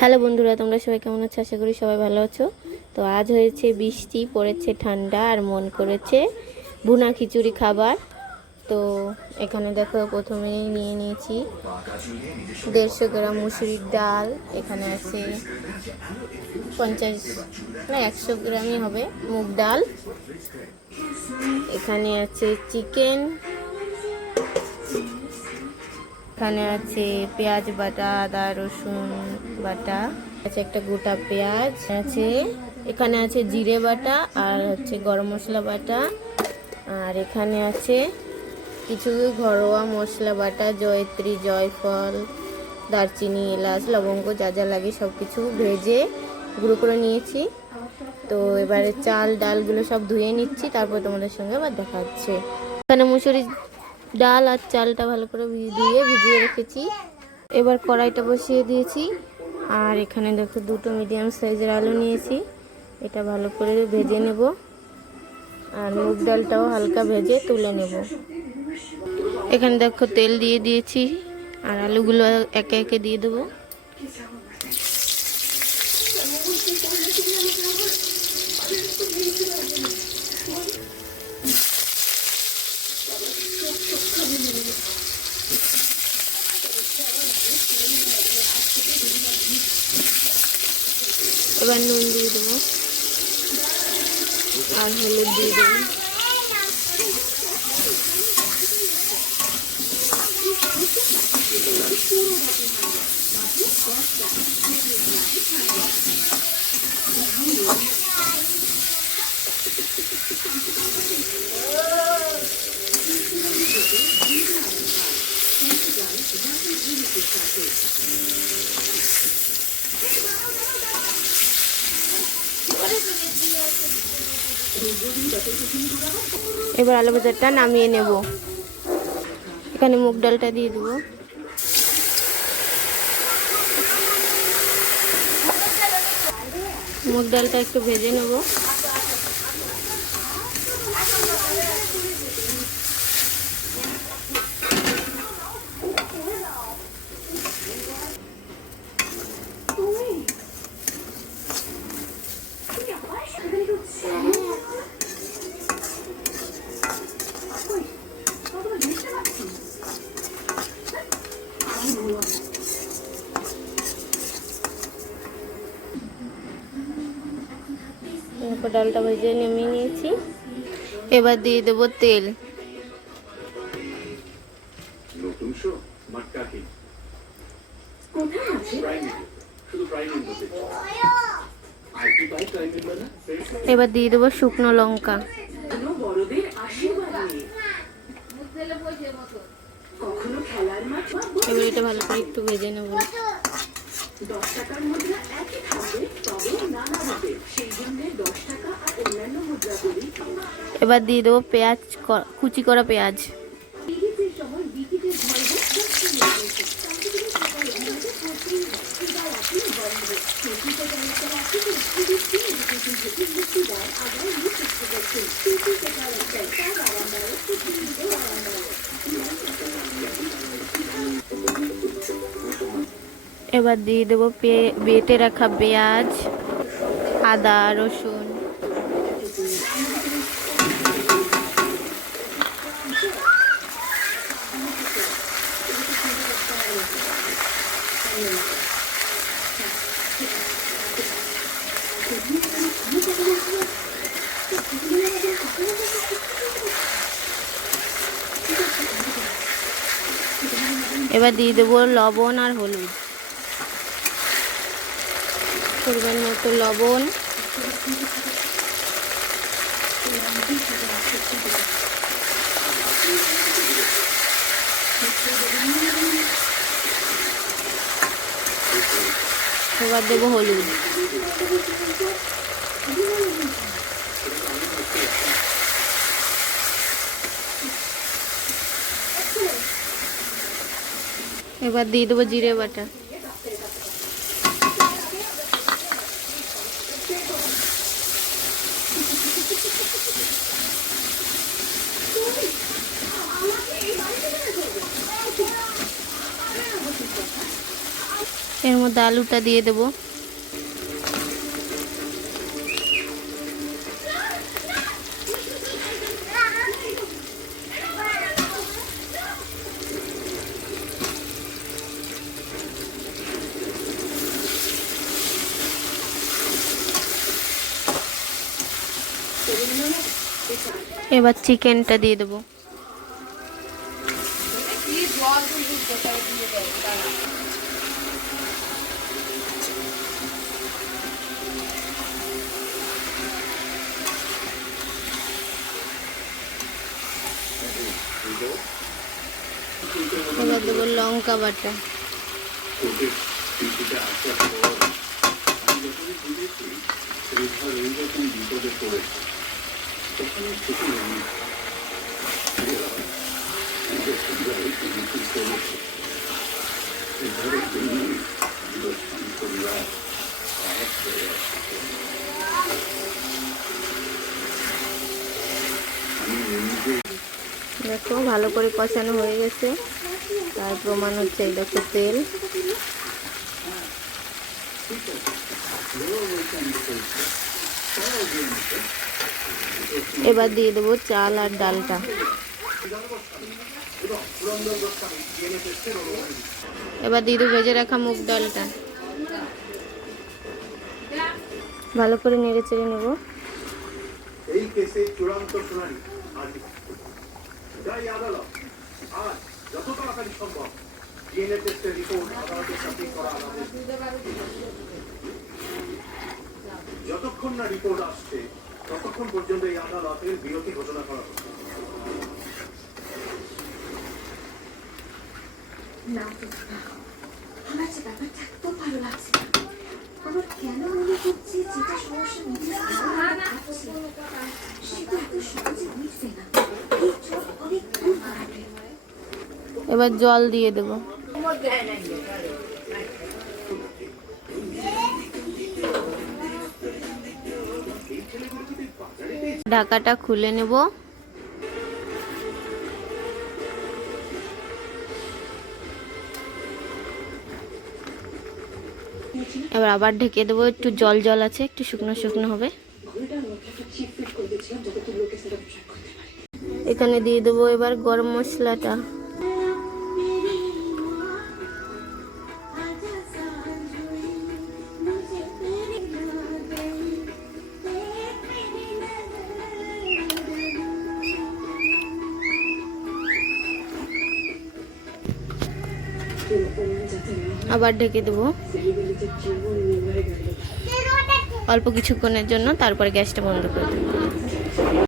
Hello বন্ধুরা, তোমরা সবাই কেমন আছো? আশা করি সবাই ভালো আছো। তো আজ হয়েছে বৃষ্টি পড়েছে, ঠান্ডা, আর মন করেছে ভুনা খিচুড়ি খাবার। তো এখানে দেখো, প্রথমেই নিয়ে নিয়েছি 150 গ্রাম মুসুরির ডাল। এখানে আছে 50 না 100 গ্রামই হবে মুগ ডাল। এখানে আছে চিকেন, এখানে আছে পেঁয়াজ বাটা, আদা রসুন বাটা আছে, একটা গোটা পেঁয়াজ আছে, এখানে আছে জিরে বাটা আর হচ্ছে গরম মশলা বাটা, আর এখানে আছে কিছু ঘরোয়া মশলা বাটা, জয়ত্রী, জয়ফল, দারচিনি, এলাচ, লবঙ্গ, যা যা লাগে সব কিছু ভেজে গুঁড়ো করে নিয়েছি। তো এবারে চাল ডালগুলো সব ধুয়ে নিচ্ছি, তারপর তোমাদের সঙ্গে আবার দেখা হচ্ছে। এখানে মুসুরি ডাল আর চালটা ভালো করে ধুয়ে ভিজিয়ে রেখেছি। এবার কড়াইটা বসিয়ে দিয়েছি, আর এখানে দেখো দুটো মিডিয়াম সাইজের আলু নিয়েছি, এটা ভালো করে ভেজে নেব, আর মুগ ডালটাও হালকা ভেজে তুলে নেব। এখানে দেখো তেল দিয়ে দিয়েছি, আর আলুগুলো একে একে দিয়ে দেবো। এবার নুন দিয়ে দেবো আর হলুদ দিয়ে দেবো। এবার আলু ভাজাটা নামিয়ে নেব। এখানে মুগ ডালটা দিয়ে দেবো। মুগ ডালটা একটু ভেজে নেব। ডালটা ভেজে নামিয়ে নিয়েছি। এবার দিয়ে দেবো তেল। এবার দিয়ে দেবো শুকনো লঙ্কা। এবার এটা ভালো করে একটু ভেজে নেব। এবার দিয়ে দেবো পেঁয়াজ, কুচি করা পেঁয়াজ। এবার দিয়ে দেবো বেটে রাখা পেঁয়াজ, আদা রসুন। এবার দিয়ে দেবো লবণ আর হলুদ, পরিমাণ মতো লবণ। এবার দেবো হলুদ। এবার দিয়ে দেবো জিরে বাটা। এর মধ্যে আলুটা দিয়ে দেবো। এবার চিকেনটা দিয়ে দেবো। এবার দেবো লঙ্কা বাটা। দেখো ভালো করে কষানো হয়ে গেছে, তার প্রমাণ হচ্ছে এই দেখো তেল। এবার দিয়ে দেবো চাল আর ডালটা। এবার দিয়ে দেবো ভেজে রাখা মুগ ডালটা। ভালো করে নেড়ে চেড়ে নেবো। এই কেসে চূড়ান্ত শুনানি তাই আদালত আজ যত তাড়াতাড়ি সম্ভব ডিএনএ টেস্টের রিপোর্ট আদালতে সাবমিট করা হবে। যতক্ষণ না রিপোর্ট আসছে ততক্ষণ পর্যন্ত এই আদালতের বিরতি ঘোষণা করা হচ্ছে। আমার যে ব্যাপারটা একদম ভালো লাগছে না। আমার কেন মনে হচ্ছে যেটা সমস্যা সেটা এত সহজে মিটবে না। এই চোখ অনেক দূর হাঁটবে। এবার জল দিয়ে দেবো। ঢাকাটা খুলে নেব। এবার আবার ঢেকে দেবো, একটু জল জল আছে, একটু শুকনো শুকনো হবে। এখানে দিয়ে দেবো এবার গরম মশলাটা। আবার ঢেকে দেবো অল্প কিছুক্ষণের জন্য, তারপরে গ্যাসটা বন্ধ করে দেবো।